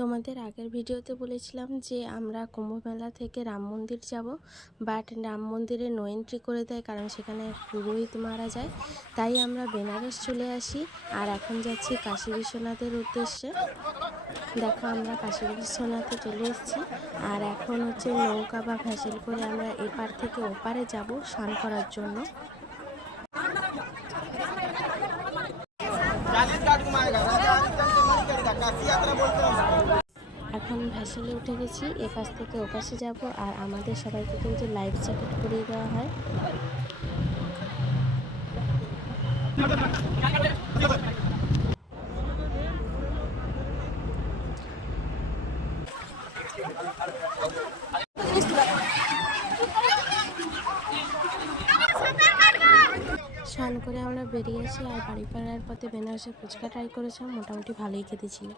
তোমাদের আগের ভিডিওতে বলেছিলাম যে আমরা কুম্ভ মেলা থেকে রাম মন্দির যাব, বাট রাম মন্দিরে নো এন্ট্রি করে দেয় কারণ সেখানে পুরোহিত মারা যায়। তাই আমরা বেনারস চলে আসি আর এখন যাচ্ছি কাশী বিশ্বনাথের উদ্দেশ্যে। দেখো আমরা কাশী বিশ্বনাথে চলে এসেছি আর এখন হচ্ছে নৌকা বা ভ্যাসেল করে আমরা এপার থেকে ওপারে যাব স্নান করার জন্য। এখন ভ্যাসেলে উঠে গেছি, এপাশ থেকে ওপাশে যাব আর আমাদের সবাইকে কিন্তু লাইফ জ্যাকেট পরিয়ে দেওয়া হয়। স্নান করে আমরা বেরিয়ে আসি আর বাড়ি ফেরার পথে বেনারসে ফুচকা ট্রাই করেছিলাম, মোটামুটি ভালোই খেতে ছিল।